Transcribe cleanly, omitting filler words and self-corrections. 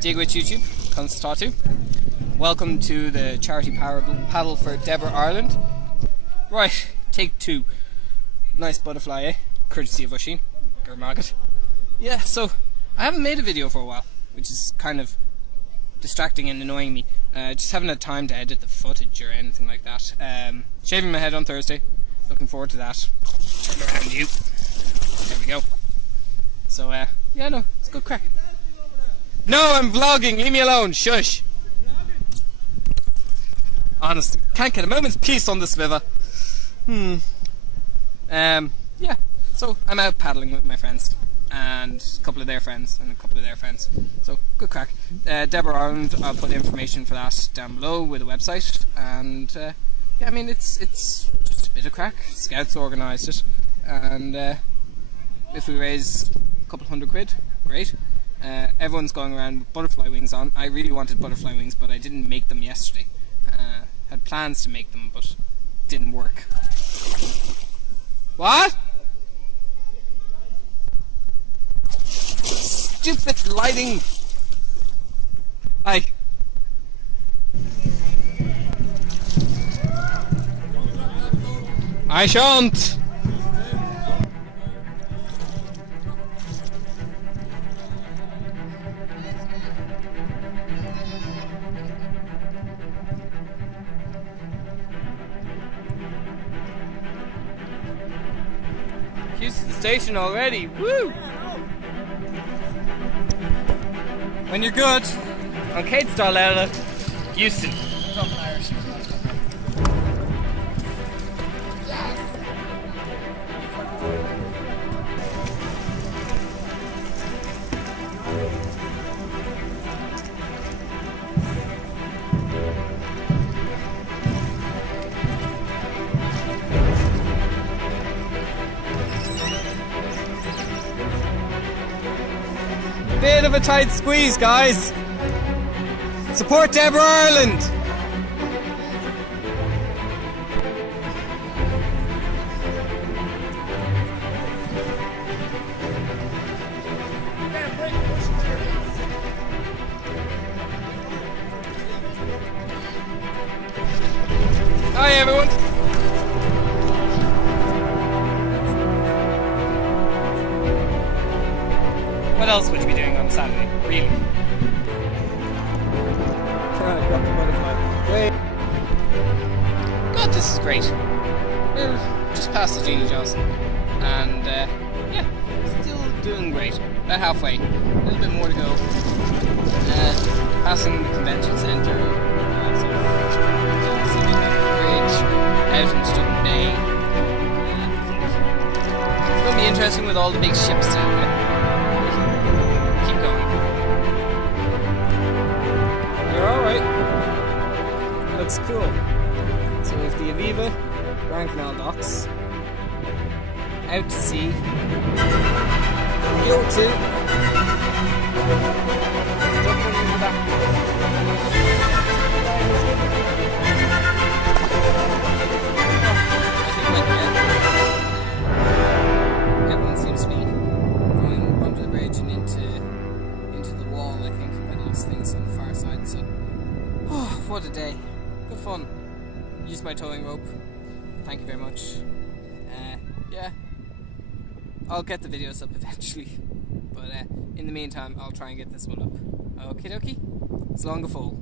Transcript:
Digwich YouTube, Constatu. Welcome to the charity paddle for Deborah Ireland. Right, take 2. Nice butterfly, eh? Courtesy of Oisín. Gurmagat. Yeah, so I haven't made a video for a while, which is kind of distracting and annoying me. Just haven't had time to edit the footage or anything like that. Shaving my head on Thursday. Looking forward to that. Turn around you. There we go. So, yeah, no, it's a good crack. No, I'm vlogging. Leave me alone. Shush. Honestly, can't get a moment's peace on this river. Yeah. So I'm out paddling with my friends and a couple of their friends and a couple of their friends. So good crack. Deborah Ireland. I'll put information for that down below with a website. And yeah, I mean it's just a bit of crack. Scouts organised it, and if we raise a couple £100, great. Everyone's going around with butterfly wings on. I really wanted butterfly wings, but I didn't make them yesterday. Had plans to make them, but didn't work. What? Stupid lighting! I shan't! Houston Station already, woo! When you're good, on Kate Starlella, Houston. Bit of a tight squeeze, guys. Support Deborah Ireland. Hi everyone. What else would you be doing on Saturday, really? Got the butterfly. Wait. God, this is great. We're just past the Jeannie Johnson, and yeah, still doing great. About halfway. A little bit more to go. Passing the convention centre, bridge, out into Dublin Bay. It's going to be interesting with all the big ships down there. Looks cool. So we have the Aviva, Grand Canal Docks, out to sea, the O2, Dublin in the back. Everyone seems to be going under the bridge and into the wall, I think, by the looks of things on the far side. So, oh, what a day. Good fun. Use my towing rope. Thank you very much. Yeah. I'll get the videos up eventually. But in the meantime, I'll try and get this one up. Okie dokie. It's long a fall.